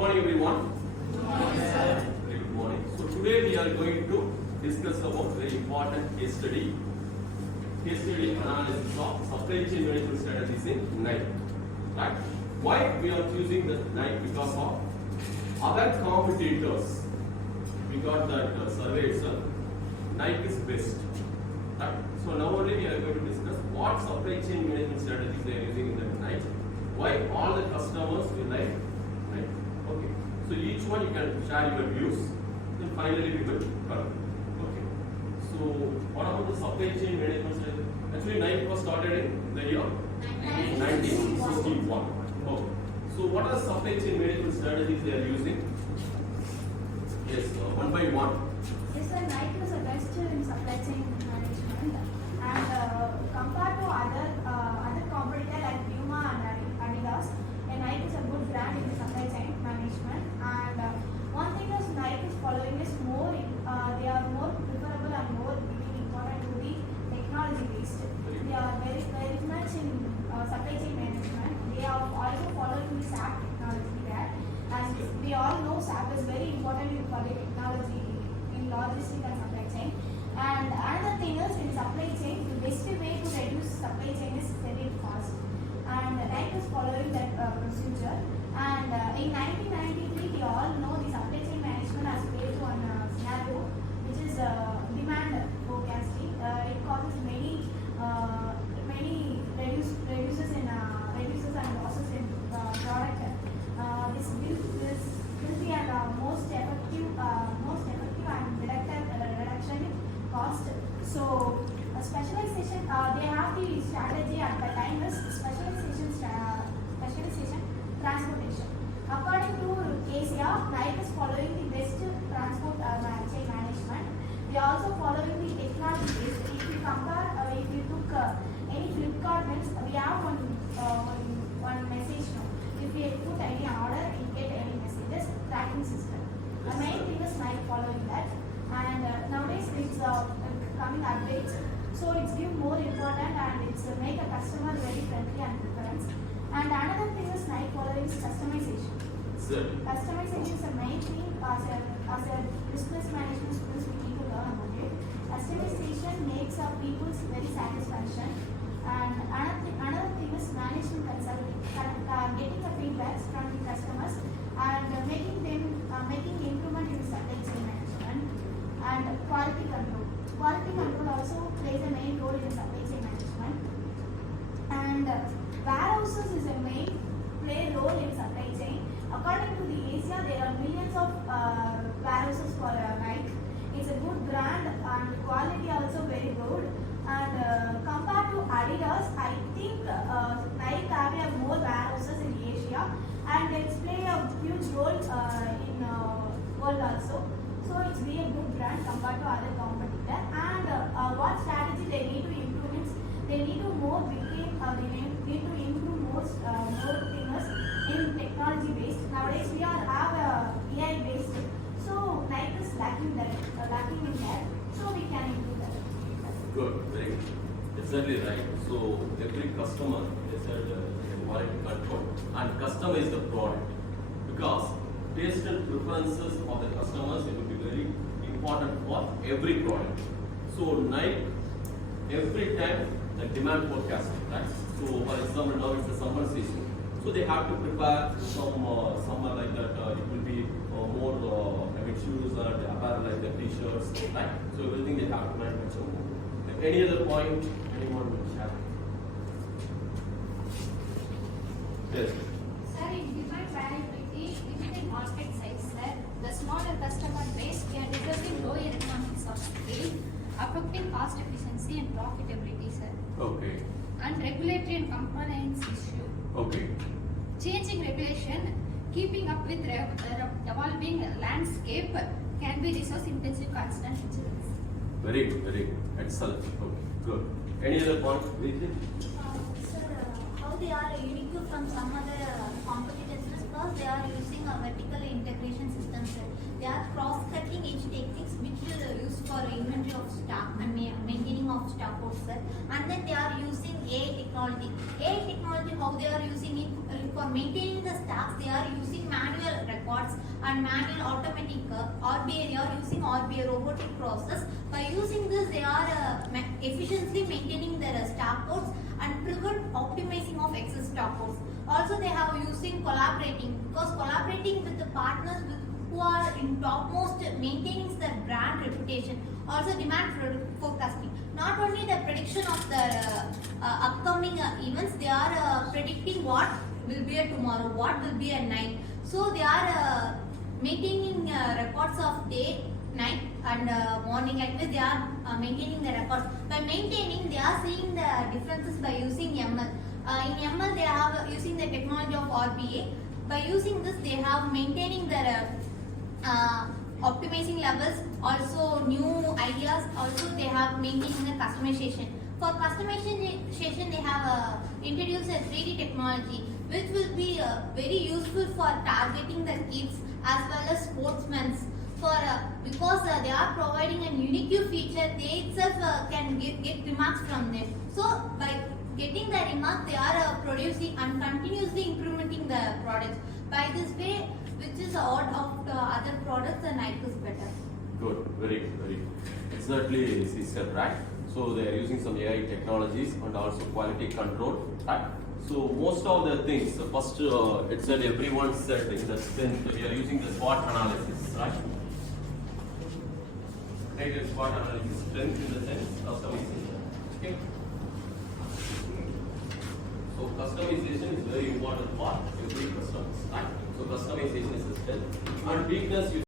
morning everyone. Yes, sir. Very good morning. So today we are going to discuss about very important case study. Case study analysis of supply chain management strategies in Nike. Right? Why we are choosing the Nike? Because of other competitors. We got that survey itself. Nike is best. Right? So now only we are going to discuss what supply chain management strategies they are using in the Nike. Why all the customers will like Nike. Okay. So each one you can share your views. Then finally we will cover. Okay. So what about the supply chain management strategy? Actually Nike was started in the year 1961. Okay. So what are supply chain management strategies they are using? Yes, one by one. Yes, sir. Nike is a best in supply chain management, and compared to other competitor like Puma and Adidas, Nike is a good brand in the supply chain management. And one thing is Nike is following is more. They are more preferable and more giving important to the technology based. They are very much in supply chain management. They are also following the SAP technology there. As we all know, SAP is very important for the technology in logistics and supply chain. And another thing is in supply chain, the best way to reduce supply chain is selling cost. And Nike is following that procedure. And in 1993, we all know the supply chain management has based on scenario, which is demand forecasting. It causes many reduces and losses in product. This will be a most effective and reduction in cost. So specialization, they have the strategy at the time is specialization transportation. According to Asia, Nike is following the best transport chain management. They are also following the technology based. If you compare, if you took any Flipkart means we have one message now. If you put any order, you get any messages, tracking system. The main thing is Nike following that. And nowadays it's coming updates, so it's give more important and it's make a customer very friendly and preference. And another thing is Nike following is customization. Customization is the main thing as a business management skills we need to learn about it. Customization makes our people's very satisfaction. And another thing is management consulting, getting the feedbacks from the customers and making improvement in supply chain management. And quality control. Quality control also plays a main role in supply chain management. And warehouses is a main play role in supply chain. According to the Asia, there are millions of warehouses for Nike. It's a good brand and quality also very good. And compared to Adidas, I think Nike have more warehouses in Asia and it's play a huge role in world also. So it's be a good brand compared to other competitor. And what strategy they need to improve is they need to more become they need to improve more things in technology based. Nowadays we are have AI based. So Nike is lacking in that. So we can improve that. Good, very good. Exactly right. So every customer is quality control and customize the product because taste and preferences of the customers it will be very important for every product. So Nike every time the demand forecasting, right? So for example now it's the summer season. So they have to prepare some summer like that. It will be more shoes and apparel like the t-shirts, right? So everything they have to manufacture more. Any other point anyone will share? Yes. Sir, it defines variability limited market size, sir. The smaller customer base can result in lower economics of scale, affecting cost efficiency and profitability, sir. Okay. And regulatory and compliance issue. Okay. Changing regulation, keeping up with evolving landscape can be resource intensive constant vigilance. Very good. Excellent. Okay, good. Any other point? Sir, how they are unique from some other competitors because they are using a vertical integration system, sir. They are cross-cutting edge techniques which will use for inventory of stock and maintaining of stock out, sir. And then they are using AI technology. AI technology, how they are using it for for maintaining the stocks, they are using manual records and manual automatic RBA. They are using RBA robotic process. By using this, they are efficiently maintaining their stock codes and prevent optimizing of excess stock codes. Also, they have using collaborating, because collaborating with the partners who are in topmost maintaining their brand reputation. Also, demand forecasting. Not only the prediction of the upcoming events, they are predicting what will be a tomorrow, what will be a night. So they are maintaining records of day, night and morning. Like this, they are maintaining the records. By maintaining, they are seeing the differences by using ML. In ML, they are using the technology of RBA. By using this, they have maintaining their optimizing levels, also new ideas. Also, they have maintaining the customization. For customization, they have introduced a 3D technology, which will be very useful for targeting the kids as well as sportsmen. Because they are providing a unique feature, they itself can get remarks from them. So by getting the remarks, they are producing and continuously implementing the products. By this way, which is odd of the other products, the Nike is better. Good, very exactly, she said, right? So they are using some AI technologies and also quality control, right? So most of the things, first it said everyone said in the sense we are using the SWOT analysis, right? Take the SWOT analysis, strength in the sense customization. Okay. So customization is very important for every customer, right? So customization is a strength and weakness.